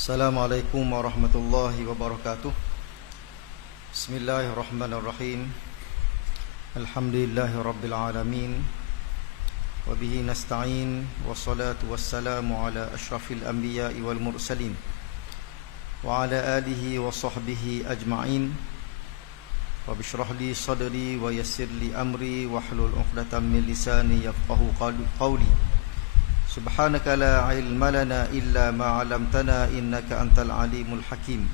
Assalamualaikum warahmatullahi wabarakatuh. Bismillahirrahmanirrahim. Alhamdulillahi rabbil alamin. Wa bihi nasta'in. Wassalatu wassalamu ala ashrafil anbiya'i wal mursalin wa ala alihi wa sahbihi ajma'in. Rabbi shrah li sadri wa yassir li amri wahlul 'uqdatam min lisani yafqahu qawli. Subhanaka la ilma lana illa ma 'allamtana innaka antal alimul hakim.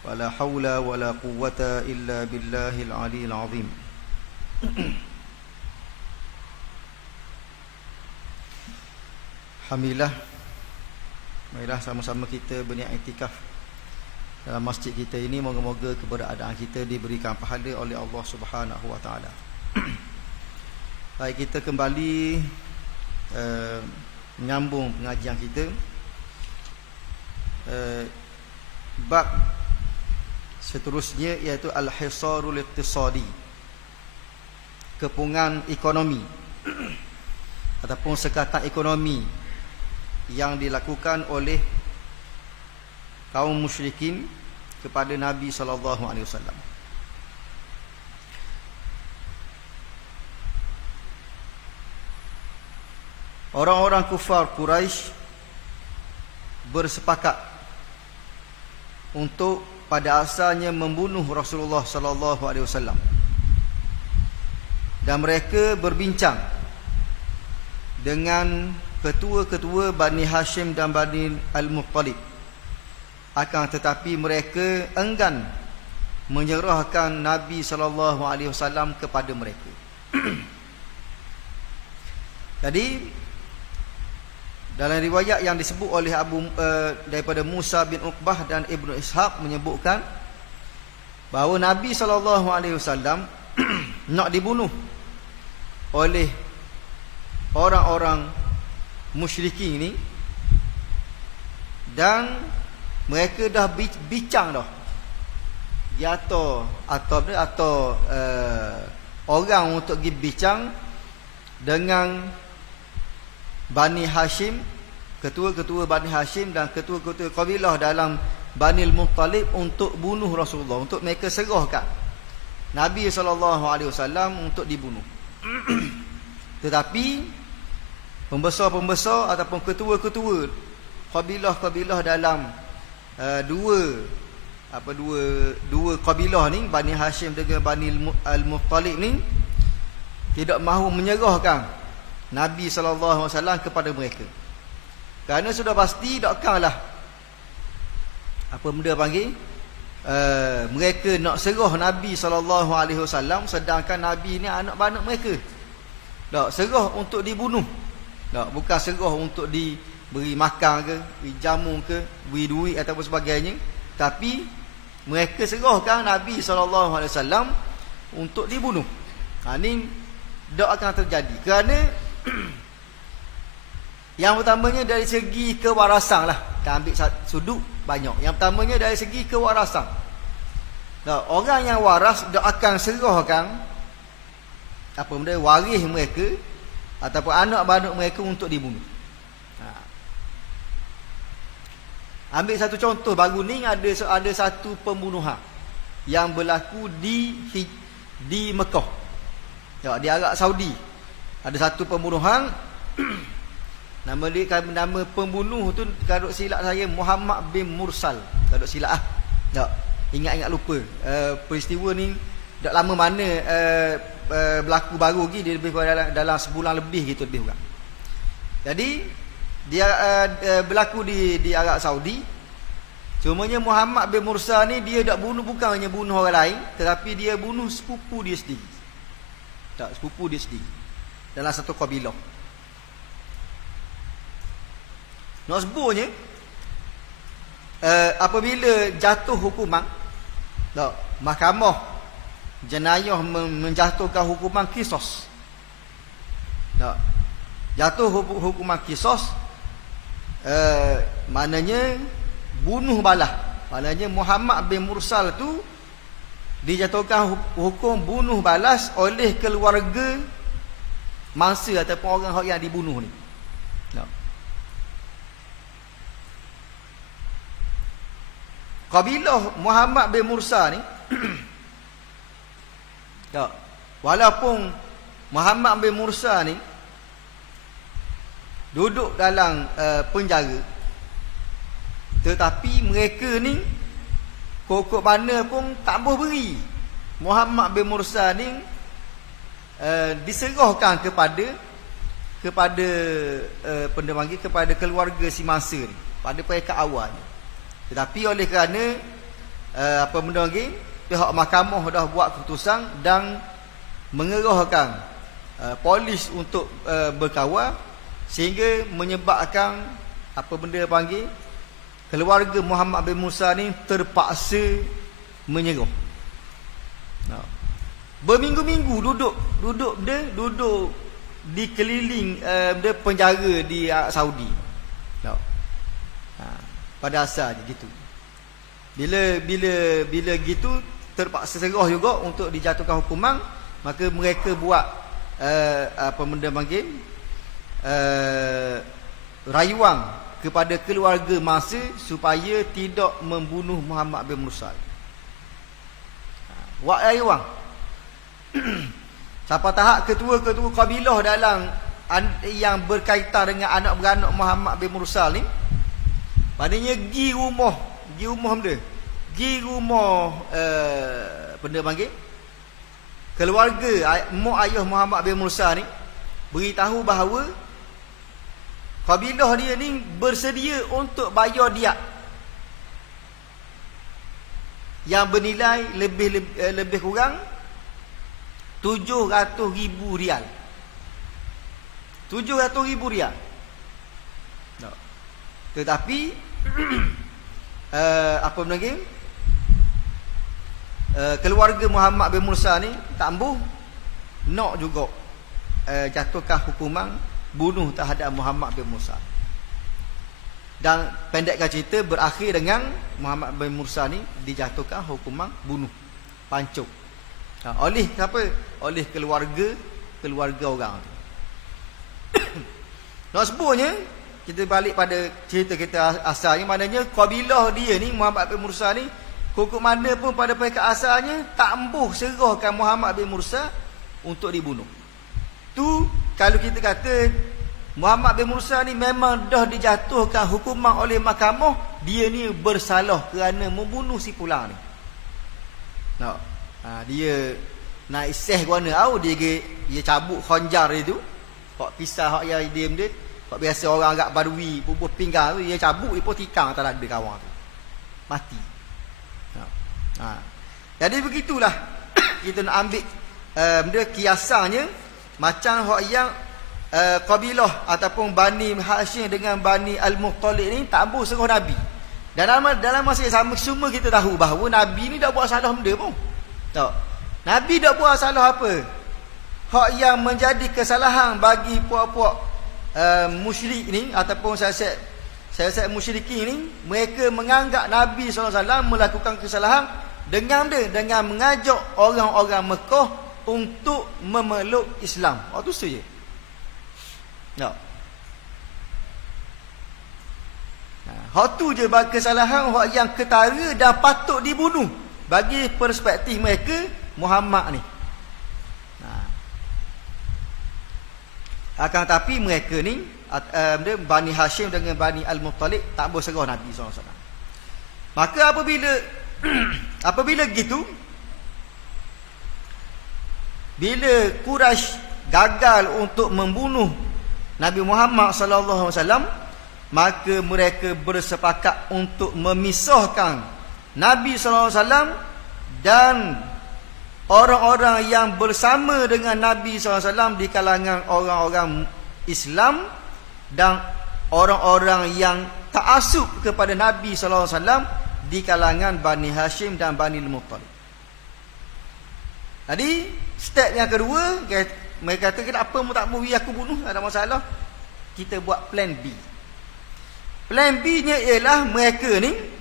Wa la haula wa la quwwata illa billahil aliyil azim. Alhamdulillah. Marilah sama-sama kita beriktikaf dalam masjid kita ini. Moga-moga keberadaan kita diberikan pahala oleh Allah Subhanahu wa taala. Baik, kita kembali menyambung pengajian kita, bab seterusnya iaitu al-hisarul iqtisadi, kepungan ekonomi ataupun sekatan ekonomi yang dilakukan oleh kaum musyrikin kepada Nabi sallallahu alaihi wasallam. Orang-orang kufar Quraisy bersepakat untuk pada asalnya membunuh Rasulullah sallallahu alaihi wasallam. Dan mereka berbincang dengan ketua-ketua Bani Hashim dan Bani Al-Muttalib. Akan tetapi mereka enggan menyerahkan Nabi sallallahu alaihi wasallam kepada mereka. Jadi dalam riwayat yang disebut oleh daripada Musa bin Uqbah dan Ibnu Ishaq menyebutkan bahawa Nabi SAW nak dibunuh oleh orang-orang musyrikin ini, dan mereka dah bincang dah atau orang untuk pergi bincang dengan Bani Hashim, ketua-ketua Bani Hashim dan ketua-ketua kabilah dalam Bani Al-Muttalib untuk bunuh Rasulullah, untuk mereka serahkan Nabi SAW untuk dibunuh. Tetapi pembesar-pembesar ataupun ketua-ketua kabilah-kabilah dalam dua kabilah ni, Bani Hashim dengan Bani Al-Muttalib ni, tidak mahu menyerahkan Nabi SAW kepada mereka. Kerana sudah pasti takkanlah mereka nak serah Nabi SAW sedangkan Nabi ni anak-anak mereka. Tak, serah untuk dibunuh. Tak, bukan serah untuk diberi makan ke, beri jamu ke, beri duit ataupun sebagainya. Tapi mereka serahkan Nabi SAW untuk dibunuh. Ini tak akan terjadi. Kerana yang pertamanya dari segi kewarasan lah. Kita ambil sudut banyak. Yang pertamanya dari segi kewarasan. Orang yang waras dia akan serahkan waris mereka ataupun anak-anak mereka untuk dibunuh. Ambil satu contoh baru ni, ada satu pembunuhan yang berlaku di Mekah, di Arab Saudi. Ada satu pembunuhan nama pembunuh tu, kalau silap saya, Muhammad bin Mursal. Kalau silap tak, ingat lupa. Peristiwa ni tak lama mana berlaku baru lagi, dia lebih dalam sebulan lebih gitu, lebih kurang. Jadi dia berlaku di Arab Saudi. Cumanya Muhammad bin Mursal ni dia tak bunuh, bukan hanya bunuh orang lain, tetapi dia bunuh sepupu dia sendiri. Tak, sepupu dia sendiri dalam satu kabilah. Nak sebutnya, apabila jatuh hukuman, tak, mahkamah jenayah menjatuhkan hukuman qisas. Tak, jatuh hukuman qisas, maknanya bunuh balas. Maknanya Muhammad bin Mursal tu dijatuhkan hukum bunuh balas oleh keluarga mangsa ataupun orang yang dibunuh ni. kabilah Muhammad bin Mursa ni tak, walaupun Muhammad bin Mursa ni duduk dalam penjara, tetapi mereka ni kokok mana pun tak boleh beri. Muhammad bin Mursa ni diserahkan kepada kepada keluarga si masa ni pada peringkat awal. Tetapi oleh kerana apa benda lagi, pihak mahkamah dah buat keputusan dan mengerahkan polis untuk berkawal, sehingga menyebabkan apa benda panggil keluarga Muhammad bin Mursa ni terpaksa menyerah. Berminggu-minggu duduk di keliling dia penjara di Saudi. Pada asalnya gitu. Bila gitu terpaksa serah juga untuk dijatuhkan hukuman, maka mereka buat apa benda panggil rayuan kepada keluarga masa supaya tidak membunuh Muhammad bin Mursa. Buat rayuan. Sampai tahap ketua-ketua kabilah dalam yang berkaitan dengan anak beranak Muhammad bin Mursa ni, maknanya pergi rumah benda panggil keluarga mak ayah Muhammad bin Mursa ni, beritahu bahawa kabilah dia ni bersedia untuk bayar diat yang bernilai lebih kurang 700,000 rial. 700,000 rial. Tetapi apa lagi? Keluarga Muhammad bin Mursa ni tak ambuh, nak juga jatuhkan hukuman bunuh terhadap Muhammad bin Mursa. Dan pendekkan cerita berakhir dengan Muhammad bin Mursa ni dijatuhkan hukuman bunuh, pancung. Oleh siapa? Oleh keluarga orang tu. Nak sebutnya, kita balik pada cerita kita asalnya, maknanya kabilah dia ni Muhammad bin Mursa ni, hukum mana pun pada peringkat asalnya tak embuh serahkan Muhammad bin Mursa untuk dibunuh. Tu kalau kita kata Muhammad bin Mursa ni memang dah dijatuhkan hukuman oleh mahkamah, dia ni bersalah kerana membunuh si pulang ni. Dia nak iseh guna tahu dia cabut khanjar itu, hak pisah hak yang dia dia, hak biasa orang agak badui bubuh pinggang tu, dia cabut dia pun tikang atas dada kawan tu, mati. Jadi begitulah kita nak ambil benda kiasannya macam hak yang kabilah ataupun Bani Hashim dengan Bani Al-Muttalib ni tak ambuh serah Nabi. Dalam masa yang sama semua kita tahu bahawa Nabi ni dah buat salah benda pun. Tak. Nabi dah buat salah apa? Hak yang menjadi kesalahan bagi puak-puak musyrik ni ataupun saya musyrikin ni, mereka menganggap Nabi SAW melakukan kesalahan dengan mengajak orang-orang Mekah untuk memeluk Islam. Itu saja. Tak. Hak tu je bagi kesalahan hak yang ketara dan patut dibunuh bagi perspektif mereka Muhammad ni. Akan tapi mereka ni Bani Hashim dengan Bani Al-Muttalib tak berserah Nabi SAW. Maka apabila gitu, bila Quraisy gagal untuk membunuh Nabi Muhammad SAW, maka mereka bersepakat untuk memisahkan Nabi SAW dan orang-orang yang bersama dengan Nabi SAW di kalangan orang-orang Islam dan orang-orang yang ta'assub kepada Nabi SAW di kalangan Bani Hashim dan Bani Al-Muttalib. Jadi step yang kedua, mereka kata kenapa mu tak beri aku bunuh, tak ada masalah, kita buat plan B. Plan B nya ialah mereka ni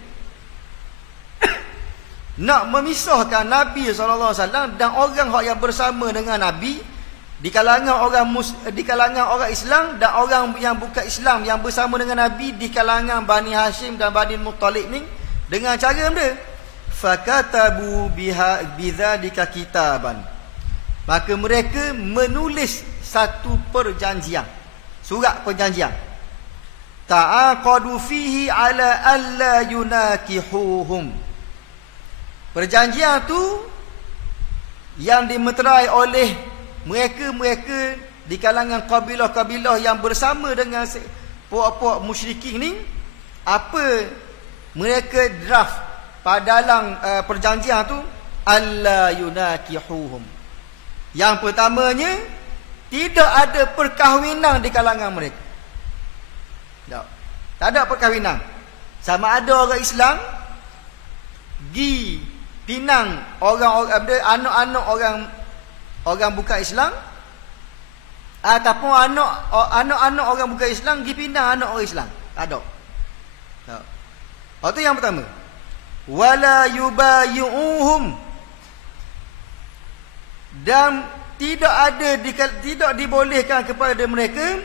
nak memisahkan Nabi SAW dan orang yang bersama dengan Nabi di kalangan orang Islam dan orang yang bukan Islam yang bersama dengan Nabi di kalangan Bani Hashim dan Bani Muttalib ni, Dengan cara benda fakatabu bidzalika kitaban, maka mereka menulis satu perjanjian, surat perjanjian. Ta'aqadu fihi ala alla yunakihuhum. Perjanjian tu yang dimeterai oleh mereka-mereka di kalangan kabilah-kabilah yang bersama dengan puak-puak musyrikin ni. Apa mereka draft pada dalam perjanjian tu? Alla yunakihuhum. Yang pertamanya, tidak ada perkahwinan di kalangan mereka. Tak ada perkahwinan. Sama ada orang Islam gi pinang anak-anak orang bukan Islam, ataupun anak-anak orang bukan Islam gi pinang anak orang Islam. Tak ada. Itu yang pertama. Wala yubayyuhum, dan tidak dibolehkan kepada mereka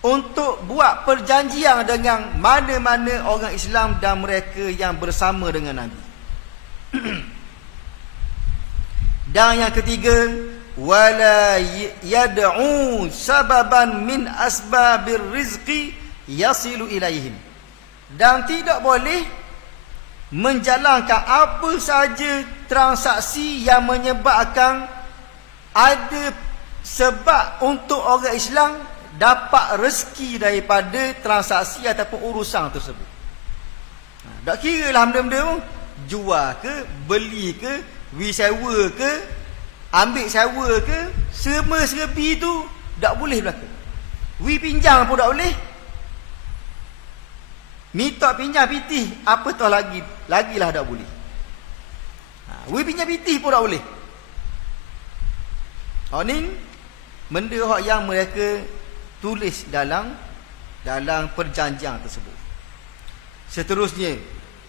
untuk buat perjanjian dengan mana-mana orang Islam dan mereka yang bersama dengan Nabi. Dan yang ketiga, wala yad'u sababan min asbabir rizqi yasilu ilaihim, dan tidak boleh menjalankan apa saja transaksi yang menyebabkan ada sebab untuk orang Islam dapat rezeki daripada transaksi ataupun urusan tersebut. Tak kira lah benda-benda pun, jual ke, beli ke, sewa ke, ambil sewa ke, semua serbi tu tak boleh berlaku. Pinjam pun tak boleh. Minta pinjam pitih, apa tahu lagilah tak boleh. Pinjam pitih pun tak boleh. Ni benda yang mereka tulis dalam perjanjian tersebut. Seterusnya,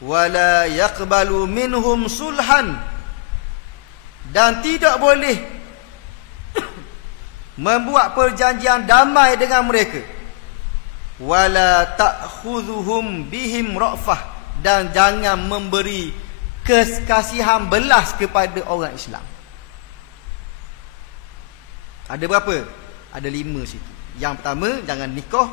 wala yaqbalu minhum sulhan, dan tidak boleh membuat perjanjian damai dengan mereka. Wala ta'khudhuhum bihim ra'fah, dan jangan memberi kasihan belas kepada orang Islam. Ada berapa? Ada 5 situ. Yang pertama, jangan nikah,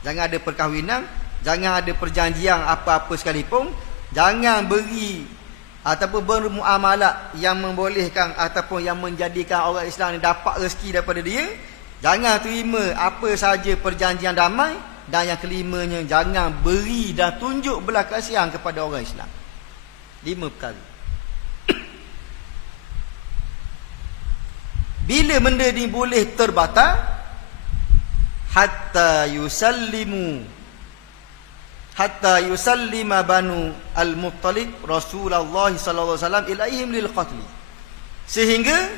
jangan ada perkahwinan, jangan ada perjanjian apa-apa sekalipun, jangan beri ataupun bermuamalat yang membolehkan ataupun yang menjadikan orang Islam ni dapat rezeki daripada dia. Jangan terima apa saja perjanjian damai. Dan yang kelimanya, jangan beri dan tunjuk belas kasihan kepada orang Islam. 5 perkara. Bila benda ni boleh terbatal? Hatta yusallima banu al-Muttalib Rasulullah sallallahu alaihi wasallam ilaihim lil qatl. Sehingga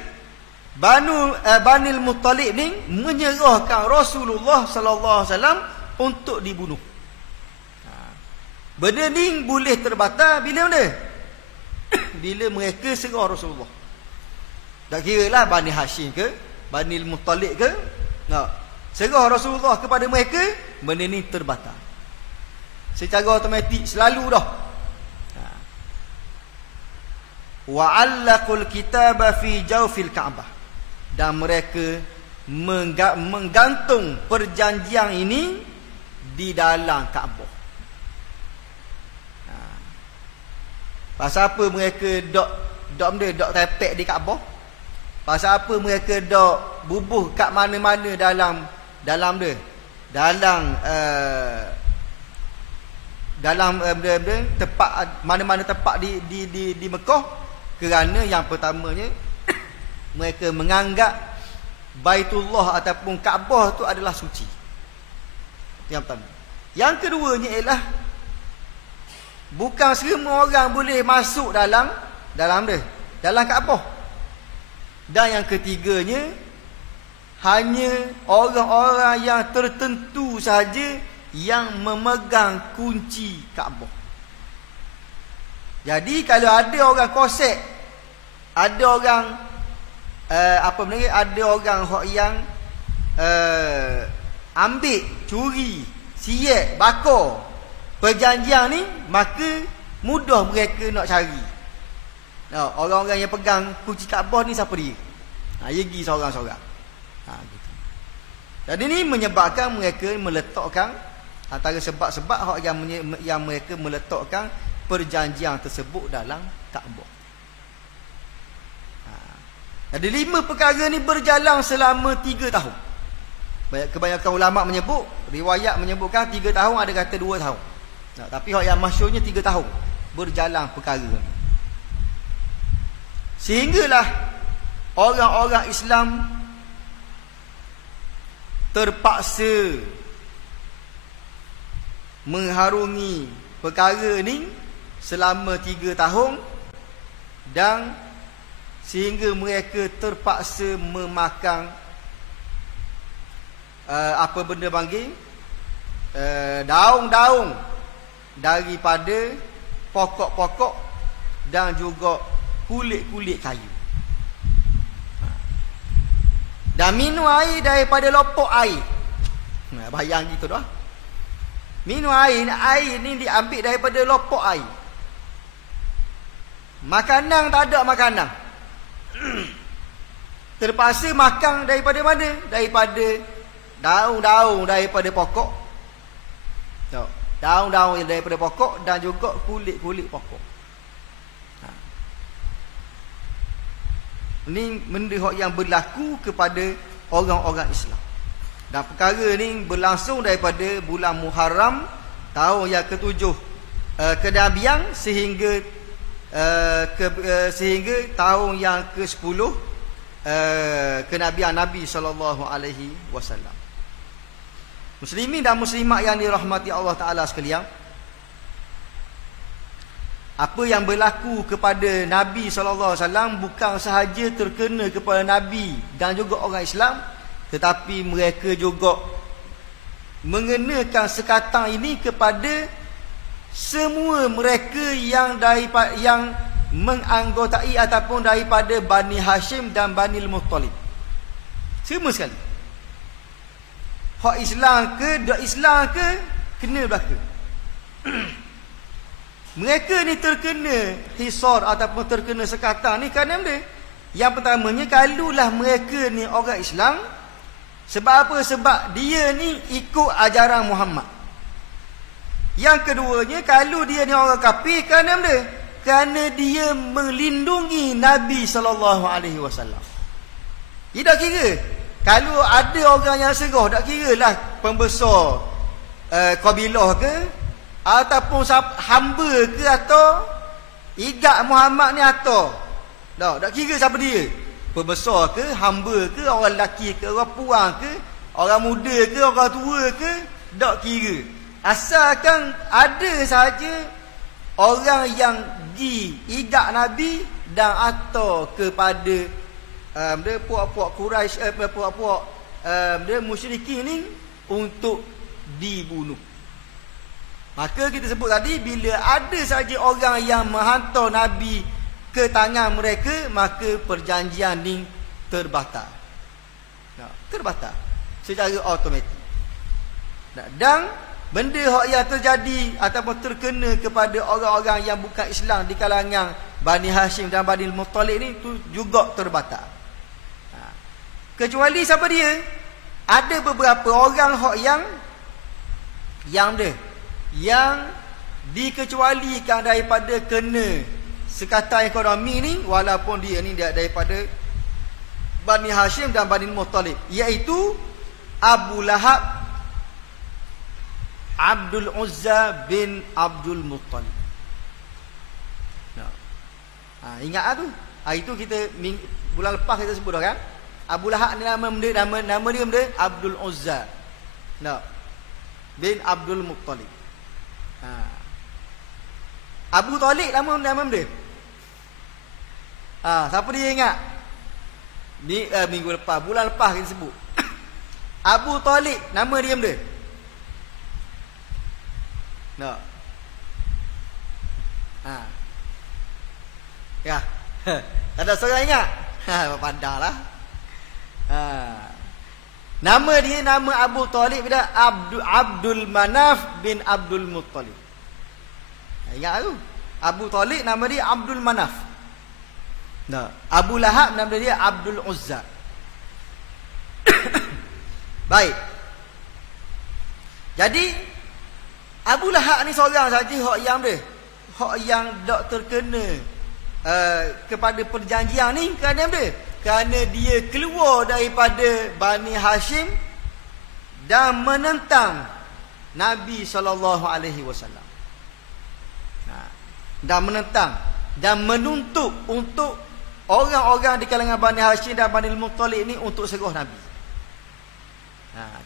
Banil Muttalib ni menyerahkan Rasulullah sallallahu alaihi wasallam untuk dibunuh. Benda ni boleh terbatal bila mana? Bila mereka serah Rasulullah. Tak kira lah Bani Hashim ke, Banil Muttalib ke, serah Rasulullah kepada mereka, benda ni terbatal secara automatik, selalu dah. Wa 'allaqul kitaba fi jawfil Ka'bah, dan mereka menggantung perjanjian ini di dalam Kaabah. Pasal apa mereka dok tepek di Kaabah? Pasal apa mereka dok bubuh kat mana-mana dalam tempat, mana-mana tempat di Mekah? Kerana yang pertamanya mereka menganggap Baitullah ataupun Kaabah tu adalah suci. Yang pertama. Yang keduanya ialah bukan semua orang boleh masuk dalam Kaabah. Dan yang ketiganya, hanya orang-orang yang tertentu saja yang memegang kunci Kaabah. Jadi kalau ada orang kosek, ada orang ada orang yang ambil, curi, siap, bakar perjanjian ni, maka mudah mereka nak cari. Orang-orang yang pegang kunci Kaabah ni siapa dia? Dia pergi seorang-seorang. Gitu. Jadi ni menyebabkan mereka meletakkan antara sebab-sebab yang mereka meletakkan perjanjian tersebut dalam Kaabah. Jadi 5 perkara ni berjalan selama 3 tahun. Kebanyakan ulama menyebut, riwayat menyebutkan 3 tahun, ada kata 2 tahun. Tapi yang masyhurnya 3 tahun berjalan perkara ni. Sehinggalah orang-orang Islam terpaksa mengharungi perkara ni selama 3 tahun, dan sehingga mereka terpaksa memakan apa benda panggil daun-daun daripada pokok-pokok dan juga kulit-kulit kayu, dan minum air daripada lopok air. Bayang gitu dah. Minum air ni diambil daripada lopok air. Makanan tak ada makanan. Terpaksa makan daripada mana? Daripada daun-daun daripada pokok. Daun-daun daripada pokok dan juga kulit-kulit pokok. Ini benda yang berlaku kepada orang-orang Islam. Dan perkara ni berlangsung daripada bulan Muharram tahun yang ke-7 kenabian sehingga tahun yang ke-10 kenabian Nabi SAW. Muslimin dan muslimat yang dirahmati Allah Ta'ala sekalian, apa yang berlaku kepada Nabi SAW bukan sahaja terkena kepada Nabi dan juga orang Islam, tetapi mereka juga mengenakan sekatan ini kepada semua mereka yang menganggotai ataupun daripada Bani Hashim dan Bani Muttalib. Semua sekali. Hak Islam ke, dak Islam ke, kena belaka. Mereka ni terkena hisar ataupun terkena sekatan ni kerana benda. Yang pertamanya, kalulah mereka ni orang Islam, sebab apa? Sebab dia ni ikut ajaran Muhammad. Yang keduanya, kalau dia ni orang kafir kerana benda? Kerana dia melindungi Nabi SAW. Dia tak kira. Kalau ada orang yang serah, tak kira lah pembesar kabilah ke, ataupun hamba ke, atau igat Muhammad ni atau tak kira siapa dia, pembesar ke, hamba ke, orang lelaki ke, orang puang ke, orang muda ke, orang tua ke, tak kira. Asalkan ada saja orang yang diigat Nabi dan atau kepada puak-puak Quraisy, puak-puak musyrikin ni untuk dibunuh. Maka kita sebut tadi, bila ada saja orang yang menghantar Nabi ke tangan mereka, maka perjanjian ni terbatal. Terbatal secara automatik. Dan benda yang terjadi ataupun terkena kepada orang-orang yang bukan Islam di kalangan Bani Hashim dan Bani Muttalib ni tu juga terbatal. Kecuali siapa dia? Ada beberapa orang yang dikecualikan daripada kena sekatan ekonomi ni, walaupun dia ni daripada Bani Hashim dan Bani Muttalib, iaitu Abu Lahab, Abdul Uzza bin Abdul Muttalib. Ingat tu? Itu kita bulan lepas kita sebut dah kan? Abu Lahab ni nama dia Abdul Uzza bin Abdul Muttalib. Abu Talib nama dia. Siapa dia ingat? Ni minggu lepas, bulan lepas kita sebut. Abu Talib nama dia. Ya. Tak ada seorang ingat? Pandanglah. Nama dia, nama Abu Talib dia Abdul Manaf bin Abdul Muttalib. Ingat tu? Abu Talib nama dia Abdul Manaf. Nah, Abu Lahab nama dia Abdul Uzza. Baik. Jadi Abu Lahab ni seorang saja hak yang tak terkena kepada perjanjian ni kerana apa? Kerana dia keluar daripada Bani Hashim dan menentang Nabi SAW. Dan menentang dan menuntut untuk orang-orang di kalangan Bani Hashim dan Bani Muttalib ni untuk serah Nabi.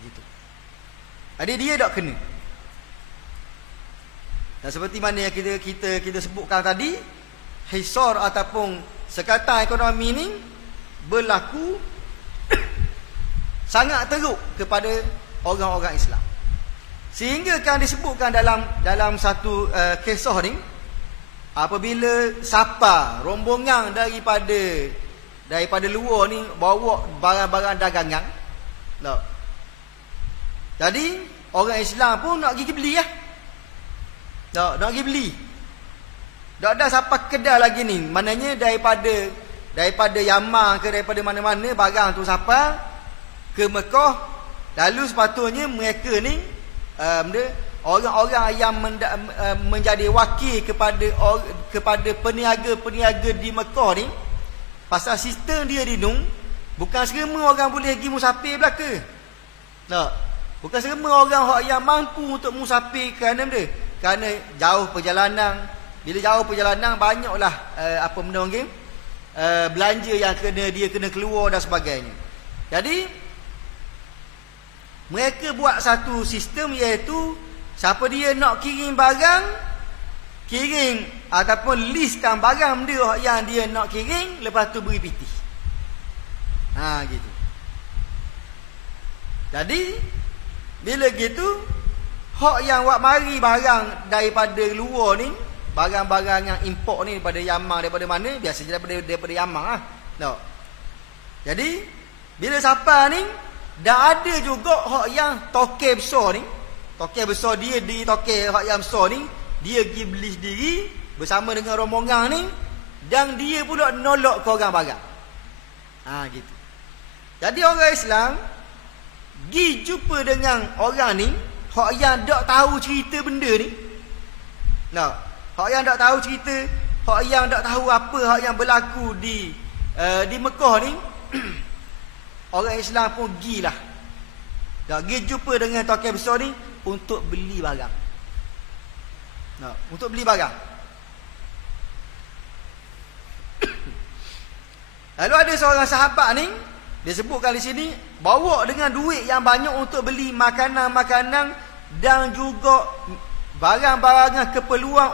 Gitu. Jadi dia tak kena. Dan seperti mana yang kita sebutkan tadi, hisar ataupun sekatan ekonomi ni berlaku sangat teruk kepada orang-orang Islam. Sehingga kan disebutkan dalam satu kisah ni, apabila sapa rombongan daripada luar ni bawa barang-barang dagangan. Tak. Jadi orang Islam pun nak pergi beli lah. Tak, nak pergi beli. Tak ada siapa kedai lagi ni. Maknanya daripada Yaman ke daripada mana-mana barang tu siapa ke Mekah. Lalu sepatutnya mereka ni orang-orang yang menjadi wakil kepada peniaga-peniaga di Mekah ni, pasal sistem dia dinung, bukan semua orang boleh pergi musafir belaka. Tak. Bukan semua orang yang mampu untuk musafir kerana jauh perjalanan. Bila jauh perjalanan banyaklah apa benda orang belanja yang dia kena keluar dan sebagainya. Jadi mereka buat satu sistem, iaitu siapa dia nak kirim barang, kirim ataupun listkan barang dia yang dia nak kirim, lepas tu beri piti. Gitu. Jadi bila gitu, hak yang buat mari barang daripada luar ni, barang-barang yang import ni daripada Yaman, daripada mana? Biasanya daripada Yaman lah. Tak. Jadi bila siapa ni, dah ada juga hak yang tokek besar ni. Tokek besar dia di tokek hak yang besar ni, dia pergi beli sendiri bersama dengan rombongan ni, dan dia pula nolak ke orang barang. Gitu. Jadi orang Islam pergi jumpa dengan orang ni, hak yang tak tahu cerita benda ni. Nah, hak yang tak tahu cerita, hak yang tak tahu apa hak yang berlaku di Mekah ni. Orang Islam pun gilah. Dah pergi jumpa dengan tokek besar ni untuk beli barang. Nah, untuk beli barang. Lalu ada seorang sahabat ni, dia sebutkan di sini, bawa dengan duit yang banyak untuk beli makanan-makanan dan juga barang-barang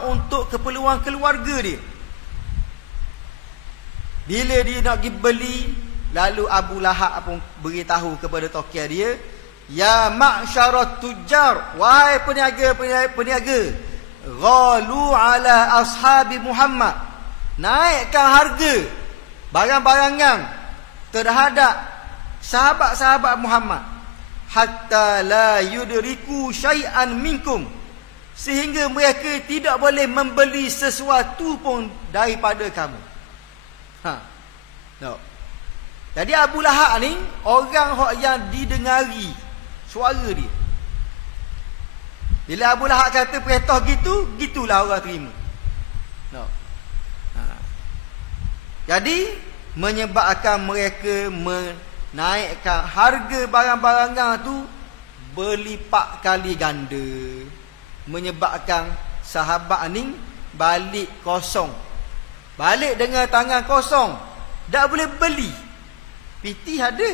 untuk keperluan keluarga dia. Bila dia nak pergi beli, lalu Abu Lahab pun beritahu kepada tokek dia, ya ma'syarat tujjar, wahai peniaga, ghalu ala ashabi Muhammad, naikkan harga barang-barangan terhadap sahabat-sahabat Muhammad, hatta la yudriku syai'an minkum, sehingga mereka tidak boleh membeli sesuatu pun daripada kamu. No. Jadi Abu Lahab ni orang yang didengari suara dia. Bila Abu Lahab kata perintah gitu, gitulah orang terima. No. Jadi menyebabkan mereka menaikkan harga barang-barangan tu berlipat kali ganda, menyebabkan sahabat ni balik kosong, balik dengan tangan kosong, tak boleh beli. Piti ada,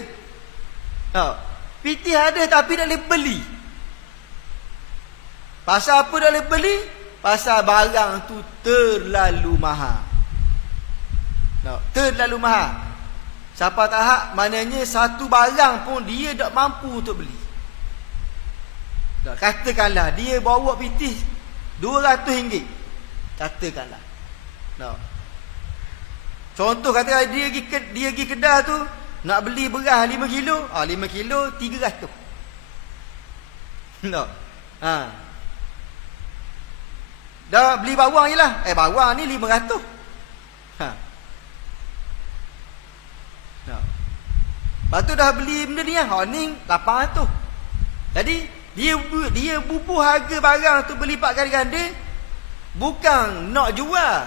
piti ada tapi tak boleh beli. Pasal apa tak boleh beli? Pasal barang tu terlalu mahal. Terlalu mahal. Siapa tahap, maknanya satu barang pun dia tak mampu untuk beli. Katakanlah dia bawa piti RM200, katakanlah. Contoh katakanlah dia pergi kedai tu nak beli beras 5 kilo, 5 kilo 300. Dah beli bawang je lah. Bawang ni 500. Ha. Nah. Lepas tu dah beli benda ni lah. Ni 800. Jadi dia bubuh harga barang tu berlipat ganda-ganda. Bukan nak jual,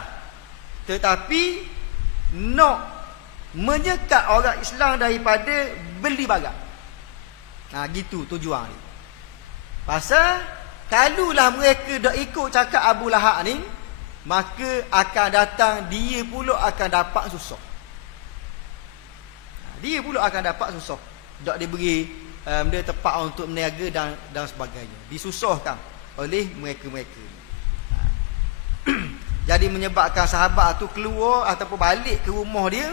tetapi nak menyekat orang Islam daripada beli barang. Gitu tujuan ni. Pasal kalulah mereka dah ikut cakap Abu Lahab ni, maka akan datang dia pula akan dapat susah. Dia pula akan dapat susah. Tak diberi dia tempat untuk meniaga dan sebagainya. Disusahkan oleh mereka-mereka. Jadi menyebabkan sahabat tu keluar ataupun balik ke rumah dia,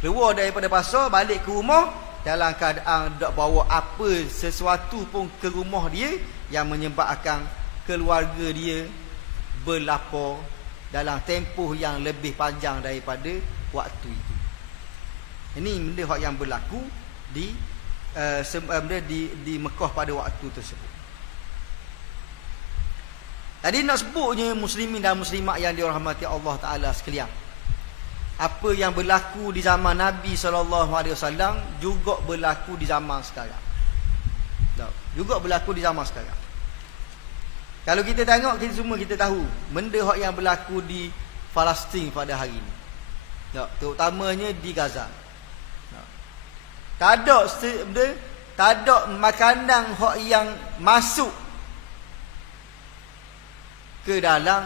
keluar daripada pasar balik ke rumah dalam keadaan tak bawa apa sesuatu pun ke rumah dia, yang menyebabkan keluarga dia berlapar dalam tempoh yang lebih panjang daripada waktu itu. Ini benda yang berlaku di Mekah pada waktu tersebut. Tadi nak sebutnya muslimin dan muslimat yang dirahmati Allah Ta'ala sekalian, apa yang berlaku di zaman Nabi SAW juga berlaku di zaman sekarang. Juga berlaku di zaman sekarang. Kalau kita tengok, kita semua kita tahu benda yang berlaku di Palestin pada hari ini, terutamanya di Gaza. Tak ada makanan yang masuk ke dalam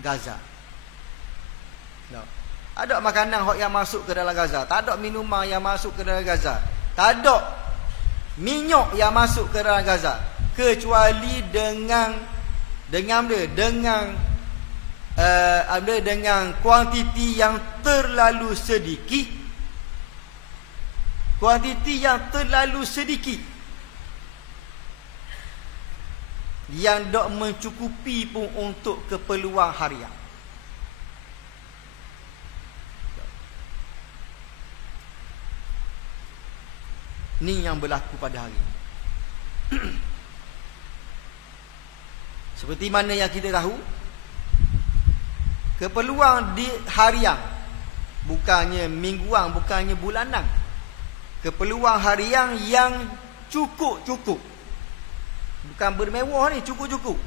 Gaza. Ada makanan yang masuk ke dalam Gaza. Tak ada minuman yang masuk ke dalam Gaza. Tak ada minyak yang masuk ke dalam Gaza, kecuali dengan kuantiti yang terlalu sedikit. Kuantiti yang terlalu sedikit, yang tak mencukupi pun untuk keperluan harian. Ini yang berlaku pada hari ini. Seperti mana yang kita tahu, keperluan di harian, bukannya mingguan, bukannya bulanan. Keperluan harian yang cukup-cukup, bukan bermewah ni, cukup-cukup.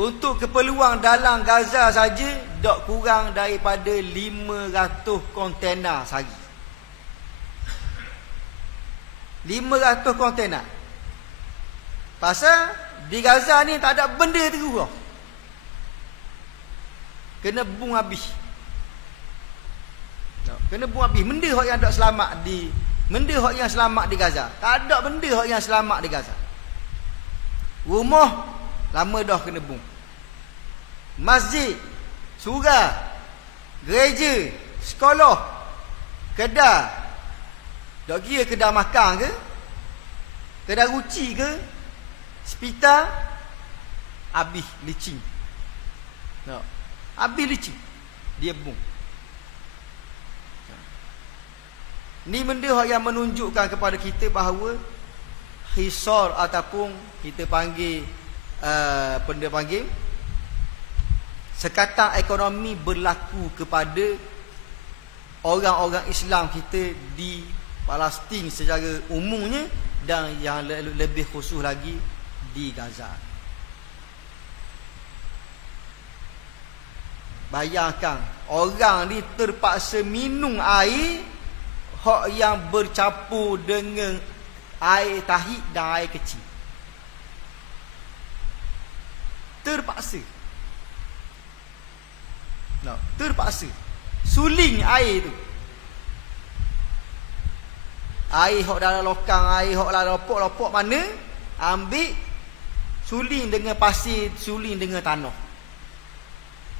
Untuk keperluan dalam Gaza saja tak kurang daripada 500 kontainer sehari. 500 kontainer. Pasal di Gaza ni tak ada benda terus. Kena bung habis. Kena bung habis. Benda yang tak selamat di Gaza. Tak ada benda yang selamat di Gaza. Rumah lama dah kena bung. Masjid, surau, gereja, sekolah, kedai, tak kira kedai makan ke, kedai ruci ke, hospital, habis licin. Habis licin. Dia bung. Ni benda yang menunjukkan kepada kita bahawa hisar ataupun kita panggil sekatan ekonomi berlaku kepada orang-orang Islam kita di Palestin secara umumnya, dan yang lebih khusus lagi di Gaza. Bayangkan orang ni terpaksa minum air yang bercampur dengan air tahit dan air kecil. Terpaksa. Terpaksa suling air tu. Air hok dalam lokang, air hok dalam lopok-lopok mana, ambil suling dengan pasir, suling dengan tanah.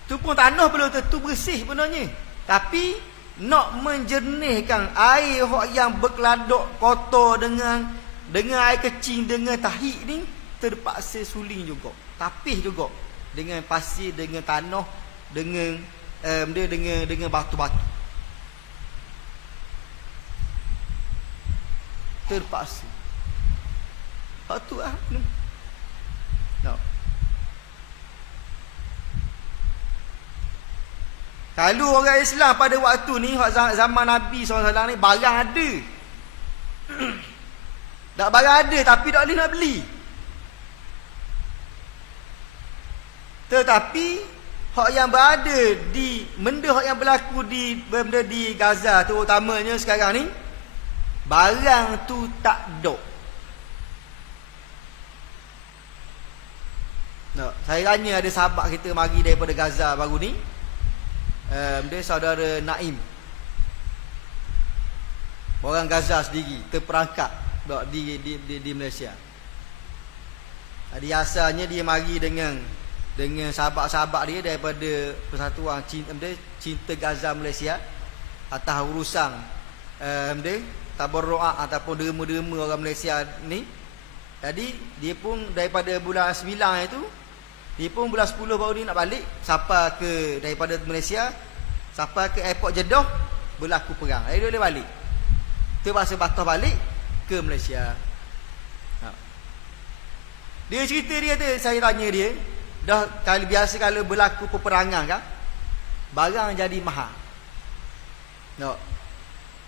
Tu pun tanah belum tentu bersih sebenarnya, tapi nak menjernihkan air yang berkeladuk kotor dengan air kecil, dengan tahik ni, terpaksa suling juga, tapih juga dengan pasir, dengan tanah, dengan batu-batu. Terpaksa. Hak tu Kalau orang Islam pada waktu ni, zaman Nabi SAW ni, barang ada. Tak barang ada tapi tak boleh nak beli. Tetapi hak yang berada di benda hak yang berlaku di benda di Gaza terutamanya sekarang ni, barang tu tak ada. No, saya tanya ada sahabat kita mari daripada Gaza baru ni, dia saudara Naim, orang Gaza sendiri, terperangkap di Malaysia. Dia asalnya dia mari dengan sahabat-sahabat dia daripada Persatuan Cinta Gaza Malaysia atas urusan tabarru'at ataupun derma-derma orang Malaysia ni. Jadi dia pun daripada bulan 9 itu, dia pun bulan 10 baru ni nak balik sampai ke daripada Malaysia sampai ke airport Jeddah, berlaku perang. Jadi dia boleh balik. Terpaksa batas balik ke Malaysia. Dia cerita, dia kata, saya tanya dia, dah kali biasa kalau berlaku peperangan kan, barang jadi mahal.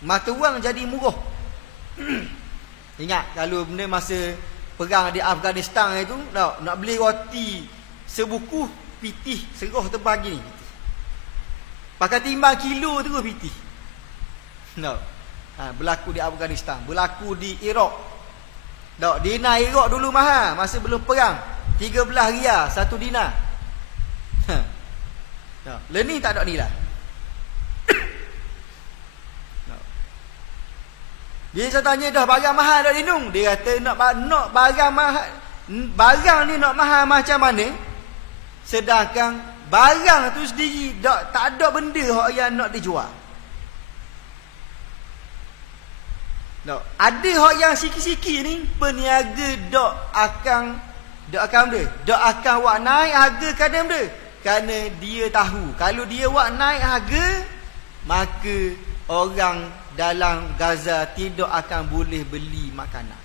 Mata wang jadi murah. Ingat kalau benda masa perang di Afghanistan itu, nak beli roti sebuku pitih serah terbagi ni. Pakai timbang kilo terus pitih. Berlaku di Afghanistan, berlaku di Iraq. Dinar Iraq dulu mahal masa belum perang, 13 riyal satu dinar. Learning tak ada nilai. Dia saya tanya, dah barang mahal dah lindung. Dia kata nak barang mahal, barang ni nak mahal macam mana, sedangkan barang tu sendiri tak ada benda yang nak dijual. Ada hak yang sikit-sikit ni, peniaga dok akan wak naik harga kadang dia. Kerana dia tahu kalau dia wak naik harga, maka orang dalam Gaza tidak akan boleh beli makanan.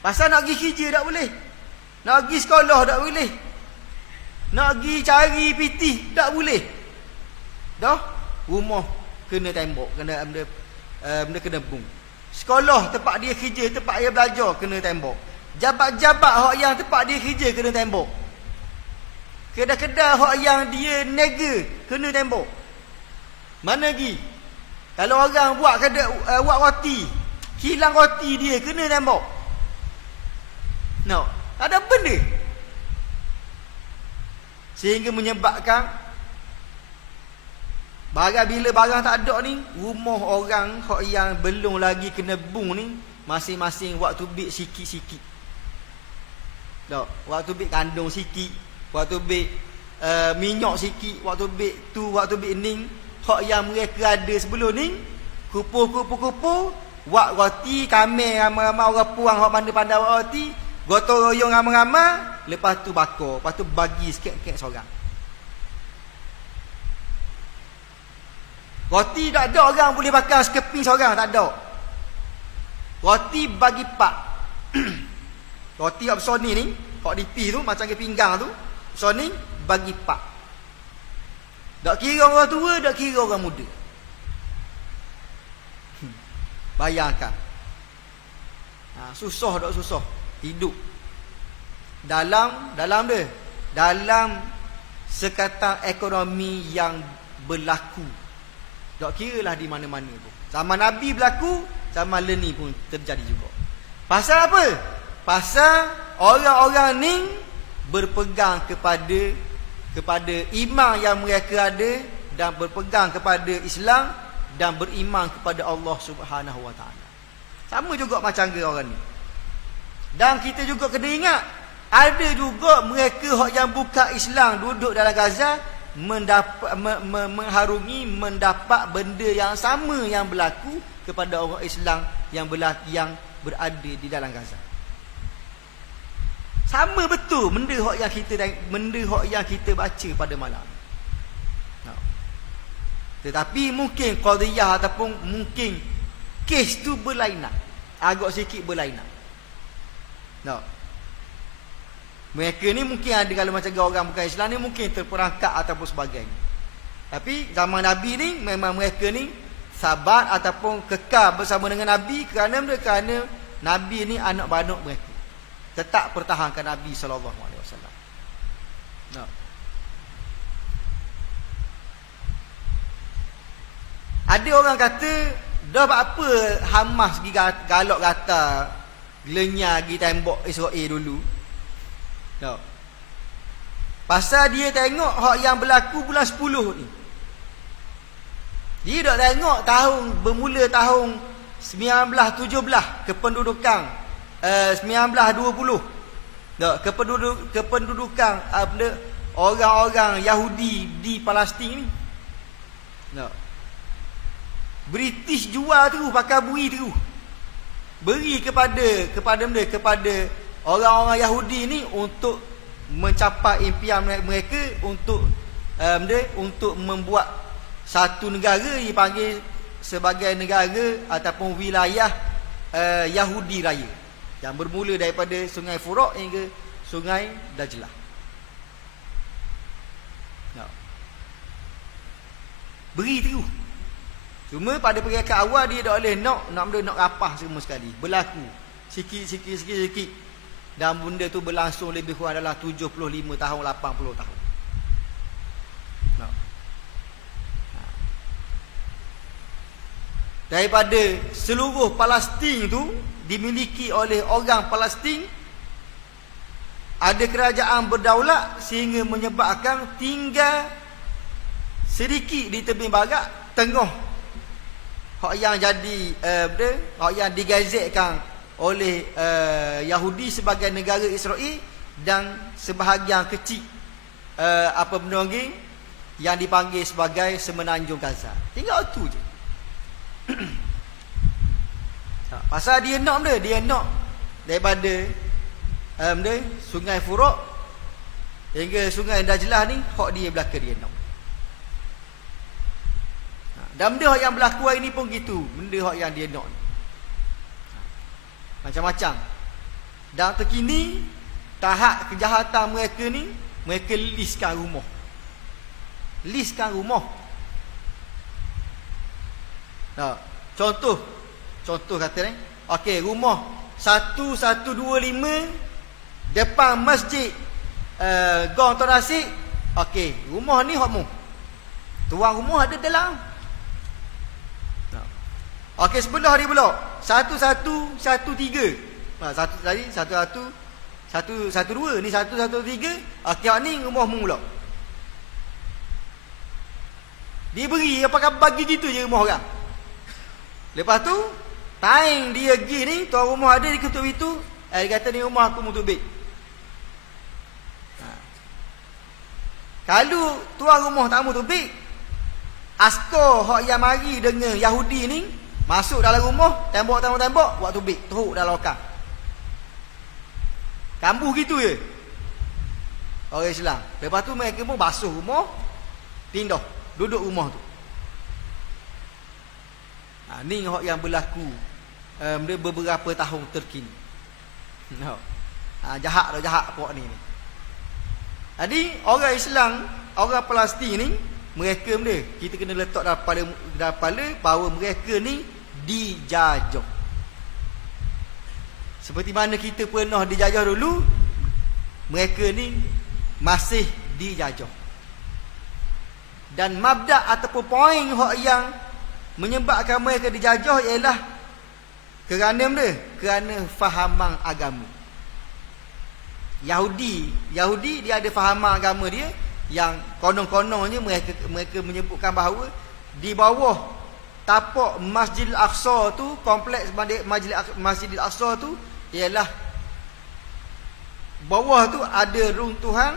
Pasal nak pergi kerja tak boleh, nak pergi sekolah tak boleh, nak pergi cari pitih tak boleh. Rumah kena tembok, kena benda kena bung. Sekolah tempat dia kerja, tempat dia belajar kena tembok. Jabat-jabat hak yang tempat dia kerja kena tembok. Kedai-kedai hak yang dia nega kena tembok. Mana lagi? Kalau orang buat buat roti, kilang roti dia kena tembok. Ada benda. Sehingga menyebabkan bila barang tak ada ni, rumah orang hak yang belum lagi kena bung ni, masing-masing waktu bik sikit-sikit. Waktu bik kandung sikit, waktu bik minyak sikit, waktu bik tu, waktu bik ning. Hak yang mereka ada sebelum ni, kupu-kupu, buat roti, kami ramai-ramai orang puang hak mana pandai buat roti, gotong royong ramai-ramai, lepas tu bakar, lepas tu bagi sikit-sikit seorang. Roti tak ada orang boleh bakar sekeping seorang, tak ada. Roti bagi pak. Roti hak besar ni, hak dipih tu, macam ke pinggang tu, besar ni, bagi pak. Tak kira orang tua, tak kira orang muda. Bayangkan. Susah tak susah hidup dalam sekatan ekonomi yang berlaku. Tak kira lah di mana-mana pun. Zaman Nabi berlaku, zaman Leni pun terjadi juga. Pasal apa? Pasal orang-orang ni berpegang kepada iman yang mereka ada, dan berpegang kepada Islam, dan beriman kepada Allah Subhanahu Wa Taala. Sama juga macam ke orang ni. Dan kita juga kena ingat, ada juga mereka yang bukan Islam duduk dalam Gaza, mendapat benda yang sama yang berlaku kepada orang Islam yang berada di dalam Gaza. Sama betul benda hak yang kita baca pada malam. Tetapi mungkin qadiyah ataupun mungkin kes tu berlainan, agak sikit berlainan. Mereka ni mungkin ada, kalau macam orang bukan Islam ni mungkin terperangkap ataupun sebagainya. Tapi zaman Nabi ni memang mereka ni sabar ataupun kekal bersama dengan Nabi kerana Nabi ni anak beranak mereka. Tetap pertahankan Nabi SAW. Nah. Ada orang kata, dah apa Hamas pergi galak gata, gelenyar pergi tembok Israel dulu. No. Pasal dia tengok hak yang berlaku bulan 10 ni. Dia tak tengok bermula tahun 1917 kependudukan 1920. No, kependudukan orang-orang Yahudi di Palestin ni. No. British jual terus, pakai bui terus. Beri kepada orang-orang Yahudi ni untuk mencapai impian mereka untuk membuat satu negara dipanggil sebagai negara ataupun wilayah Yahudi Raya yang bermula daripada Sungai Furat hingga Sungai Dajlah. No. Beri terus. Cuma pada peringkat awal dia tak boleh nak rapah semua sekali. Berlaku sikit. Dan benda tu berlangsung lebih kurang dalam 75 tahun, 80 tahun. No. Daripada seluruh Palestin tu dimiliki oleh orang Palestin, ada kerajaan berdaulat sehingga menyebabkan tinggal sedikit di tepi barat tengah hak yang jadi hak yang digazetkan oleh Yahudi sebagai negara Israel, dan sebahagian kecil apa benda lagi yang dipanggil sebagai Semenanjung Gaza. Tinggal tu je. Pasal dia nak daripada Sungai Furat hingga Sungai Dajlah ni hak dia belaka dia nak. Dan benda yang berlaku hari ni pun gitu, benda yang dia nak. Macam-macam. Dan terkini tahap kejahatan mereka ni, mereka listkan rumah. Nah, contoh kata ni, okey, rumah 1125 depan masjid Gong Tok Nasik. Okey, rumah ni hokmu. Tuan rumah ada dalam. Nah. Okey, sebelah dia pula 1113. Nah, tadi 112 ni 113. Okey, ni rumahmu pula. Dia beri apakah bagi gitu je rumah orang. Lepas tu time dia pergi ni, tuan rumah ada, dia ketuk pintu, dia kata ni rumah aku mutubik. Kalau tuan rumah tak mutubik, askar hak yang mari dengan Yahudi ni masuk dalam rumah, tembok buat tubik, teruk dalam lokal. Kambuh gitu je orang Islam. Lepas tu mereka pun basuh rumah, pindah duduk rumah tu. Ni hak yang berlaku beberapa tahun terkini. No. Jahat puak ni. Jadi orang Islam, orang Palestin ni, mereka kita kena letak dalam kepala bahawa mereka ni dijajah. Seperti mana kita pernah dijajah dulu, mereka ni masih dijajah. Dan mabda' ataupun poin hak yang menyebabkan mereka dijajah ialah kerana fahaman agama. Yahudi dia ada fahaman agama dia yang konon-kononnya mereka menyebutkan bahawa di bawah tapak Masjidil Aqsa tu, kompleks Masjidil Aqsa tu ialah bawah tu ada runtuhan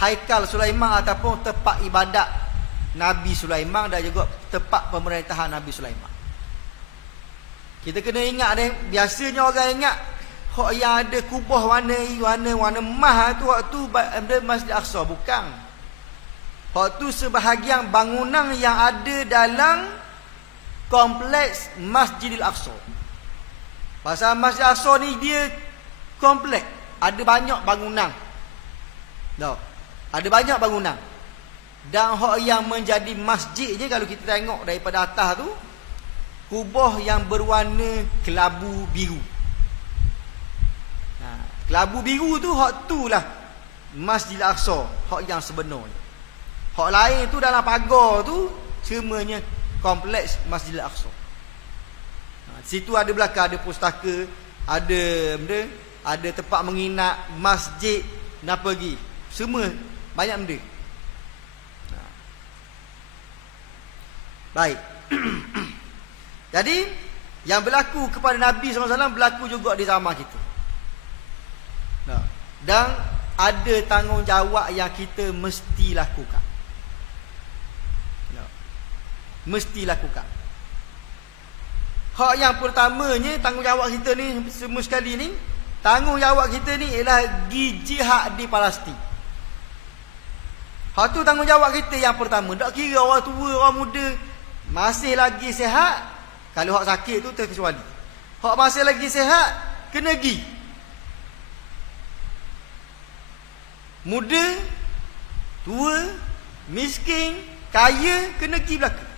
Haikal Sulaiman ataupun tempat ibadat Nabi Sulaiman dan juga tempat pemerintahan Nabi Sulaiman. Kita kena ingat biasanya orang ingat hak yang ada kubah warna emas tu waktu Masjid Aqsa, bukan. Hak tu sebahagian bangunan yang ada dalam kompleks Masjidil Aqsa. Pasal Masjid Aqsa ni dia kompleks, ada banyak bangunan. Ada banyak bangunan. Dan hak yang menjadi masjidnya kalau kita tengok daripada atas tu, kubah yang berwarna kelabu biru. Kelabu biru tu hak tu lah Masjid Al-Aqsa, hak yang sebenarnya. Hak lain tu dalam pagar tu semuanya kompleks Masjid Al-Aqsa. Situ ada belakang ada pustaka, ada benda, ada tempat menginap, masjid, nak pergi. Semua banyak benda. Baik. Jadi yang berlaku kepada Nabi SAW berlaku juga di zaman kita. Dan ada tanggungjawab yang kita mesti lakukan. Mesti lakukan. Hak yang pertamanya, tanggungjawab kita ni semua sekali ni, tanggungjawab kita ni ialah pergi jihad di Palestin. Hak tu tanggungjawab kita yang pertama. Tak kira orang tua, orang muda, masih lagi sihat. Kalau hak sakit tu terkecuali. Hak masih lagi sihat, kena pergi. Muda, tua, miskin, kaya, kena pergi belakang.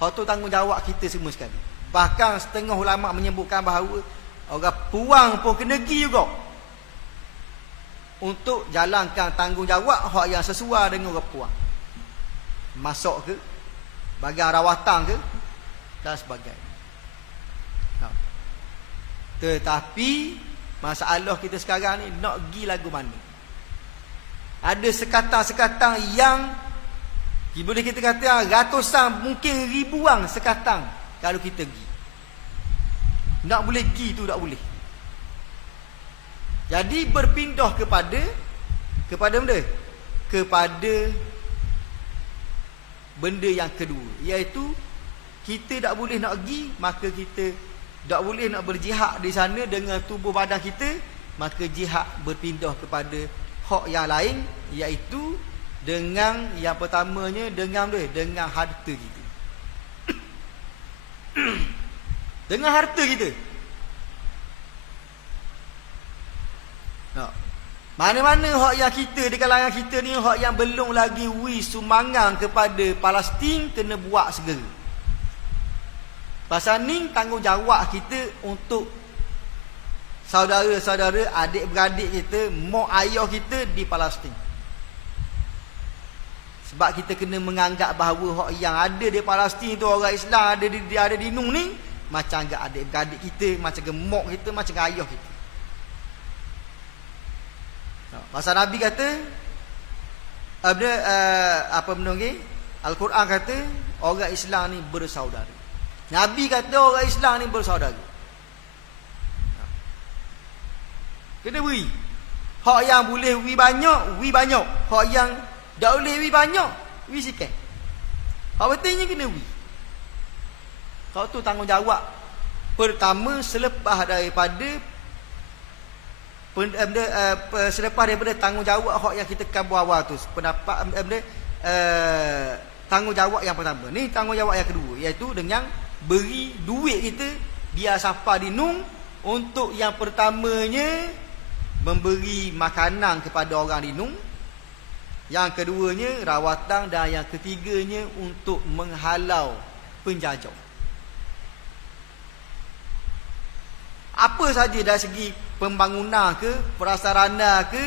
Hak tu tanggungjawab kita semua sekali. Bahkan setengah ulama menyebutkan bahawa orang puang pun kena pergi juga, untuk jalankan tanggungjawab hak yang sesuai dengan orang puang. Masuk ke, bagian rawatan ke, dan sebagainya. Tetapi masalah kita sekarang ni nak pergi lagu mana? Ada sekatang-sekatang yang boleh kita kata ratusan, mungkin ribuan sekatang kalau kita pergi. Nak boleh pergi tu tak boleh. Jadi berpindah kepada benda, kepada benda yang kedua, iaitu kita tak boleh nak pergi, maka kita tak boleh nak berjihad di sana dengan tubuh badan kita, maka jihad berpindah kepada hak yang lain, iaitu dengan yang pertamanya dengan harta kita. Dengan harta kita. Mana-mana hak yang kita di kalangan kita ni, hak yang belum lagi sumbangan kepada Palestin, kena buat segera. Pasal ni tanggungjawab kita untuk saudara-saudara, adik-beradik kita, mak ayah kita di Palestin. Sebab kita kena menganggap bahawa hak yang ada di Palestin tu, orang Islam ada di Nun ni, macam agak adik-beradik kita, macam ke mak kita, macam ke ayah kita. Pasal Nabi kata apa benda ni? Al-Quran kata orang Islam ni bersaudara. Nabi kata orang Islam ni bersaudara. Kena beri. Hak yang boleh wi banyak, wi banyak. Hak yang tak boleh wi banyak, wi sikit. Hak pentingnya kena wi. Kau tu tanggungjawab pertama selepas daripada selepas daripada tanggungjawab hak yang kita kabur awal tu. Pendapat tanggungjawab yang pertama. Ni tanggungjawab yang kedua, iaitu dengan beri duit kita dia sampai di Nun. Untuk yang pertamanya memberi makanan kepada orang di Nun, yang keduanya rawatan, dan yang ketiganya untuk menghalau penjajah. Apa saja dari segi pembangunan ke, prasarana ke,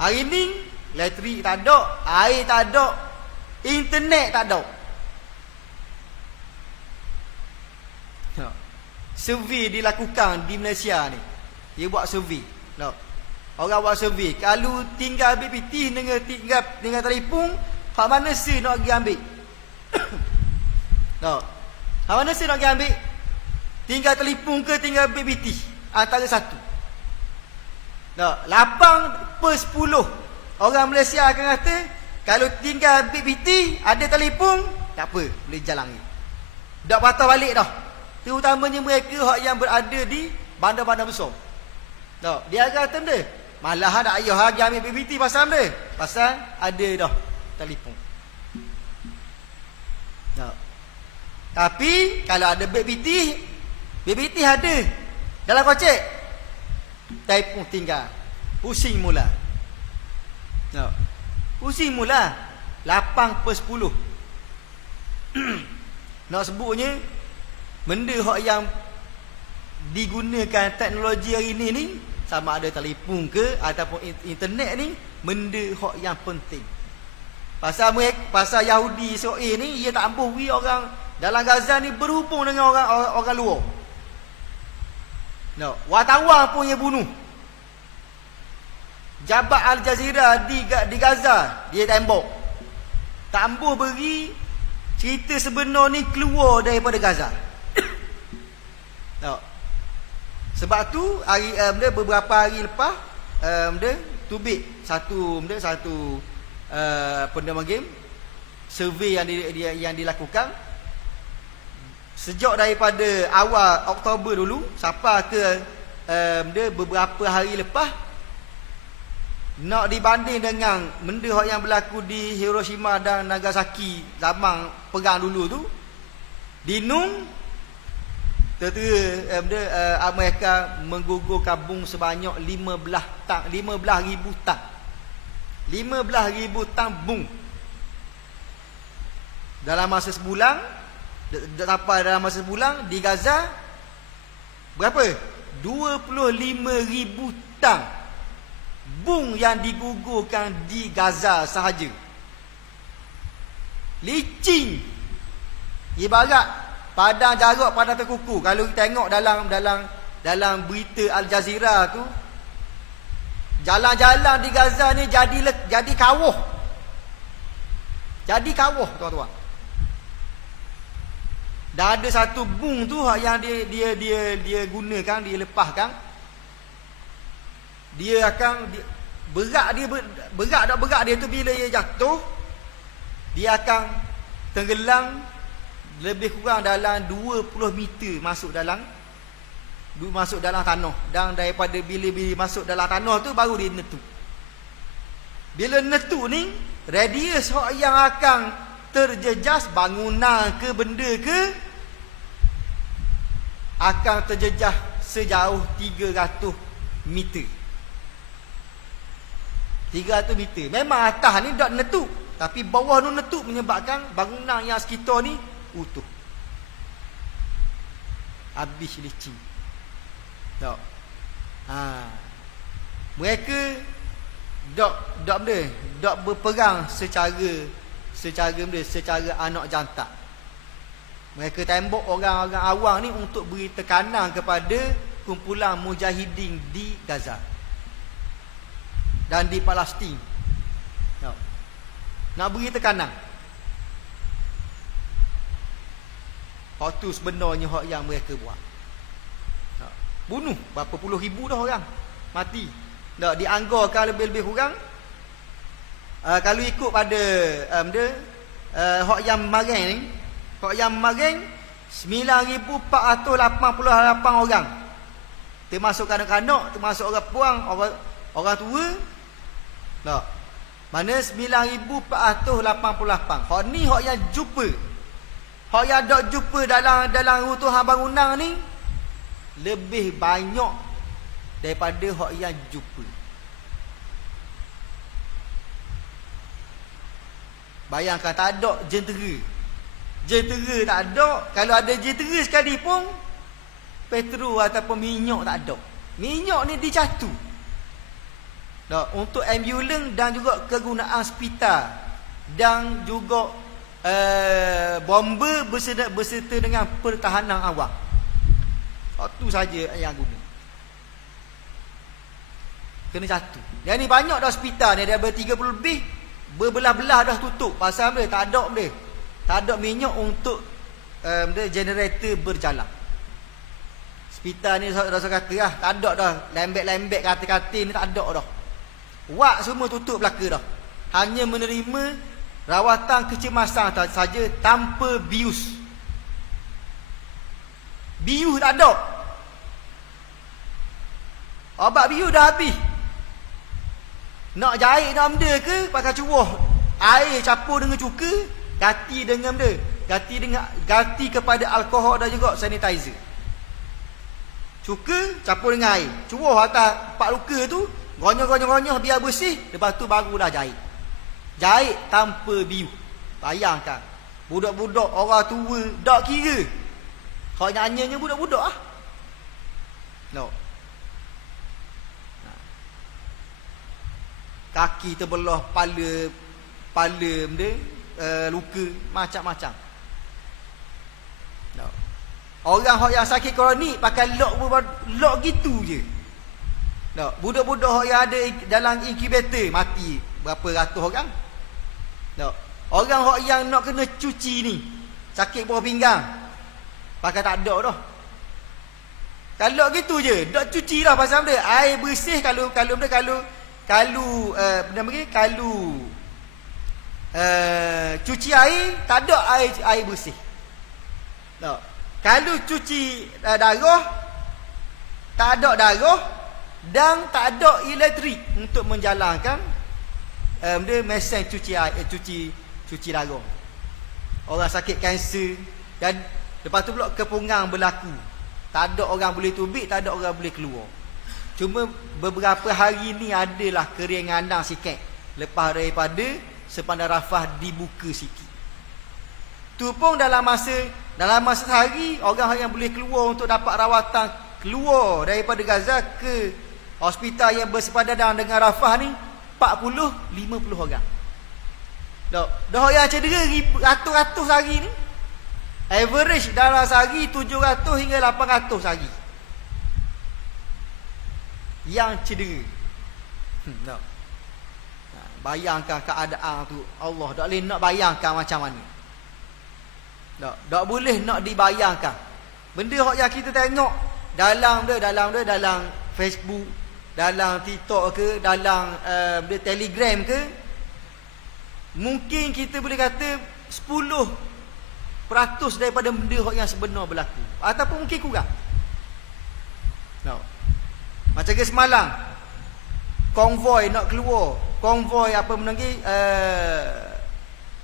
hari ni elektrik tak ada, air tak ada, internet tak ada. Survey dilakukan di Malaysia ni. Dia buat survey. Orang buat survey, kalau tinggal BPT dengan telefon, hak mana si nak pergi ambil? Hak mana si nak pergi ambil? Tinggal telefon ke tinggal BPT? Antara satu. 8/10 orang Malaysia akan kata, kalau tinggal BPT ada telefon, tak apa, boleh jalan ni. Tak patah balik dah. Terutamanya mereka yang berada di bandar-bandar besar. Dia akan kata dia, malahan tak ayah lagi ambil BPT pasal dia, pasal ada dah telefon. Tapi kalau ada BPT ada dalam kocek, telefon tinggal, pusing mula. No. Pusing mula 8/10. Nak sebutnya benda hak yang digunakan teknologi hari ni sama ada telefon ke ataupun internet ni, benda hak yang penting. Pasal Yahudi Israel ni, ia tak ampuh orang dalam Gaza ni berhubung dengan orang luar. No, wartawan pun ia bunuh. Jabat Al Jazeera di Gaza dia tembak. Tak ampuh beri cerita sebenar ni keluar daripada Gaza. No. Sebab tu beberapa hari lepas tubik satu penama game survey yang dilakukan sejak daripada awal Oktober dulu sampai ke beberapa hari lepas, nak dibanding dengan benda yang berlaku di Hiroshima dan Nagasaki zaman perang dulu tu, dinung Amerika menggugurkan bom sebanyak 15,000 tan. 15,000 tan bom dalam masa sebulan. Sampai dalam masa sebulan di Gaza berapa? 25,000 tan bom yang digugurkan di Gaza sahaja. Licin. Ibarat padang jarak, padang terkuku. Kalau kita tengok dalam berita Al Jazeera tu, jalan-jalan di Gaza ni jadi kawah. Jadi kawah, tuan-tuan. Dan ada satu bom tu yang dia gunakan, dia lepaskan. Dia akan berat dia tu, bila dia jatuh dia akan tenggelam lebih kurang dalam 20 meter masuk dalam tanah. Dan daripada bila masuk dalam tanah tu baru dia netu. Bila netu ni, radius yang akan terjejas, bangunan ke benda ke, akan terjejas sejauh 300 meter. 300 meter. Memang atas ni dah netu, tapi bawah tu netu, menyebabkan bangunan yang sekitar ni utuh. Habis licin. Tak. Mereka dok berperang secara anak jantak. Mereka tembak orang-orang awam ni untuk beri tekanan kepada kumpulan mujahidin di Gaza dan di Palestin. Nak beri tekanan. Hak tu sebenarnya hak yang mereka buat. Bunuh berapa puluh ribu dah orang mati. Tak dianggarkan lebih-lebih kurang, kalau ikut pada hak yang mareng ni, hak yang mareng 9,488 orang. Termasuk kanak-kanak, termasuk orang puang, orang tua. Tak. Mana 9,488. Hak ni hak yang jumpa. Hak yang dok jumpa dalam runtuhan bangunan ni lebih banyak daripada hak yang jumpa. Bayangkan, tak ada jentera. Jentera tak ada. Kalau ada jentera sekali pun, petrol ataupun minyak tak ada. Minyak ni dicatu. Untuk ambulans dan juga kegunaan hospital dan juga bomba berserta dengan pertahanan awam. Itu saja yang guna. Kena satu. Yang ni banyak dah hospital ni, ada 30 lebih, berbelah-belah dah tutup. Pasal dia tak ada minyak untuk generator berjalan. Hospital ni rasa kata lah, tak ada dah. Lembek-lembek katil-katil ni tak ada dah. Wak semua tutup belaka dah. Hanya menerima rawatan kecemasan saja tanpa bius. Bius tak ada. Obat bius dah habis. Nak jahit nak benda ke, pakai cuah air campur dengan cuka, ganti dengan benda, ganti kepada alkohol dan juga sanitizer. Cuka campur dengan air, cuah atas pak luka tu, Gonyoh biar bersih, lepas tu barulah jahit. Jahit tanpa biu. Bayangkan, budak-budak orang tua tak kira. Kalau nyanyinya budak-budak ah. No. Kaki terbelah, kepala benda luka macam-macam. No. Orang yang sakit kronik pakai lock gitu je. No. Budak-budak yang ada dalam incubator mati berapa ratus orang. No. Orang yang nak kena cuci ni, sakit bawah pinggang, pakai tak ada dah. Kalau gitu je, dak cuci dah pasal dia air bersih. Kalau cuci air tak ada air bersih. No. Kalau cuci darah tak ada darah dan tak ada elektrik untuk menjalankan mesin cuci darah. Orang sakit kanser dan lepas tu pula kepungan berlaku. Tak ada orang boleh tubik, tak ada orang boleh keluar. Cuma beberapa hari ni adalah keringanan sikit lepas daripada sepandang Rafah dibuka sikit. Tu pun dalam masa sehari orang yang boleh keluar untuk dapat rawatan keluar daripada Gaza ke hospital yang bersepadan dengan Rafah ni 40-50 orang. Dah yang cedera ratus-ratus hari ni. Average dalam sehari 700 hingga 800 hari yang cedera. Bayangkan keadaan tu, Allah tak boleh nak bayangkan macam mana. Tak boleh nak dibayangkan. Benda yang kita tengok dalam Facebook, dalam TikTok ke, dalam Telegram ke, mungkin kita boleh kata 10% daripada benda yang sebenar berlaku, ataupun mungkin kurang. Macam ke semalam konvoi nak keluar, konvoi apa menanggi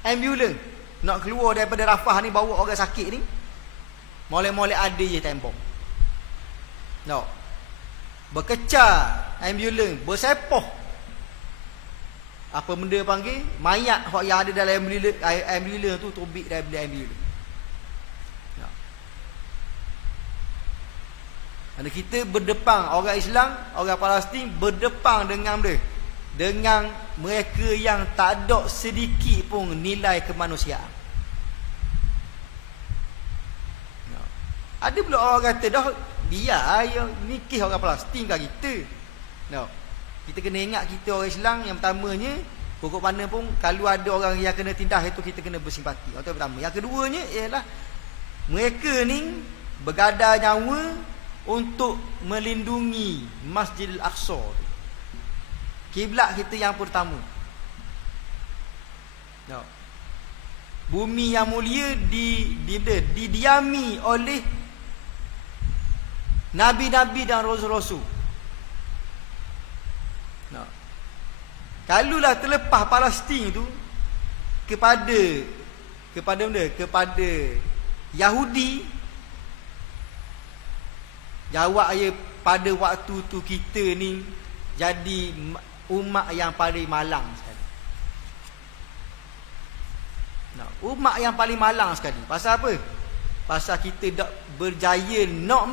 ambulans nak keluar daripada Rafah ni, bawa orang sakit ni, molek-molek ada je tembok. Berkecar ambulans, bersepoh apa benda panggil mayat yang ada dalam ambulans tu tobik daripada ambulans. Kerana kita berdepang, orang Islam, orang Palestin berdepang dengan mereka yang tak ada sedikit pun nilai kemanusiaan. Ada pula orang kata dah biar yang nikah orang Palestin kan kita. Kita kena ingat kita orang Islam yang pertamanya, pokok mana pun kalau ada orang yang kena tindas itu kita kena bersimpati. Itu yang pertama. Yang keduanya ialah mereka ni bergadar nyawa untuk melindungi Masjidil Aqsa, kiblat kita yang pertama. Bumi yang mulia didiami oleh nabi-nabi dan rasul-rasul. Kalulah terlepas Palestin tu kepada Yahudi, jawab ya, pada waktu tu kita ni jadi umat yang paling malang sekali. Umat yang paling malang sekali. Pasal apa? Pasal kita tak berjaya nak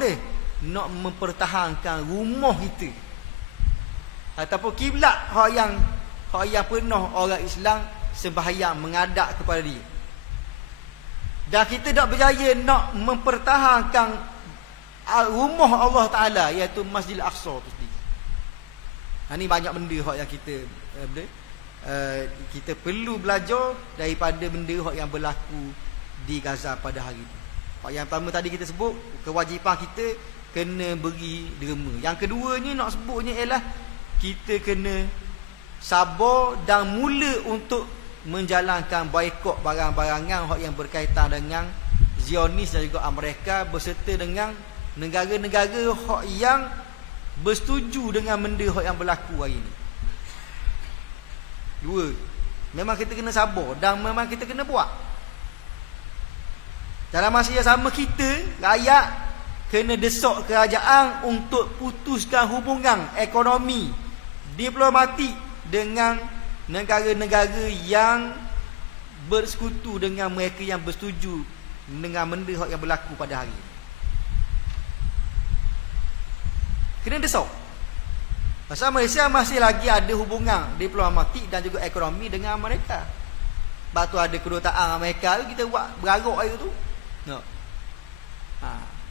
mempertahankan rumah kita, ataupun kiblat hak yang pernah orang Islam sembahyang menghadap kepada dia. Dan kita tak berjaya nak mempertahankan rumah Allah Ta'ala, iaitu Masjidil Aqsa tu sendiri. Ini banyak benda yang kita perlu belajar daripada benda yang berlaku di Gaza pada hari itu. Yang pertama tadi kita sebut, kewajipan kita kena beri derma. Yang keduanya nak sebutnya ialah kita kena sabar dan mula untuk menjalankan boikot barang-barangan yang berkaitan dengan Zionis dan juga Amerika, berserta dengan negara-negara yang bersetuju dengan benda yang berlaku hari ini. Dua, memang kita kena sabar dan memang kita kena buat. Dalam masa yang sama, kita rakyat kena desak kerajaan untuk putuskan hubungan ekonomi diplomatik dengan negara-negara yang bersekutu dengan mereka yang bersetuju dengan benda yang berlaku pada hari ini. Kena desok. Pasal Malaysia masih lagi ada hubungan diplomatik dan juga ekonomi dengan Amerika. Sebab tu ada kedutaan Amerika tu, kita buat berarok hari tu. No.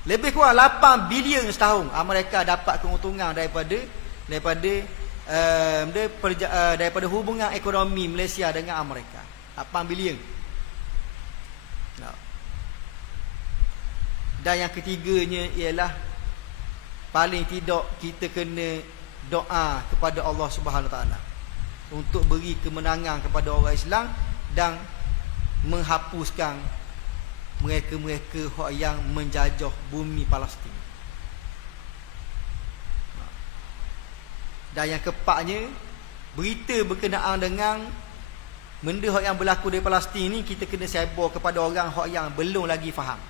Lebih kurang 8 bilion setahun Amerika dapat keuntungan daripada hubungan ekonomi Malaysia dengan Amerika. 8 bilion. No. Dan yang ketiganya ialah paling tidak kita kena doa kepada Allah Subhanahu Wa Taala untuk beri kemenangan kepada orang Islam dan menghapuskan mereka-mereka yang menjajah bumi Palestin. Dan yang keempatnya, berita berkenaan dengan benda yang berlaku di Palestin ni kita kena sebar kepada orang yang belum lagi faham.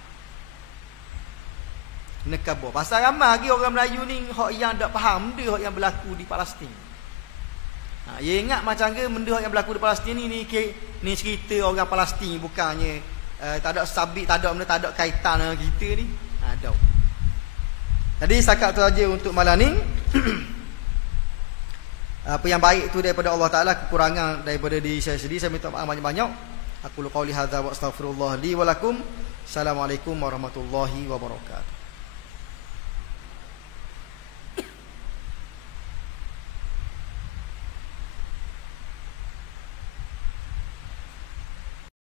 Nekabur. Pasal ramai lagi orang Melayu ni yang tak faham benda yang berlaku di Palestin. Ya ingat macam ke benda yang berlaku di Palestin ni cerita orang Palestin, bukannya tak ada sabit, tak ada kaitan dengan kita ni. Ada. Jadi setakat tu aja untuk malam ni. Apa yang baik tu daripada Allah Taala, kekurangan daripada diri saya sendiri, saya minta maaf banyak-banyak. Aku qauli hadza wa astaghfirullah li wa lakum. Assalamualaikum warahmatullahi wabarakatuh.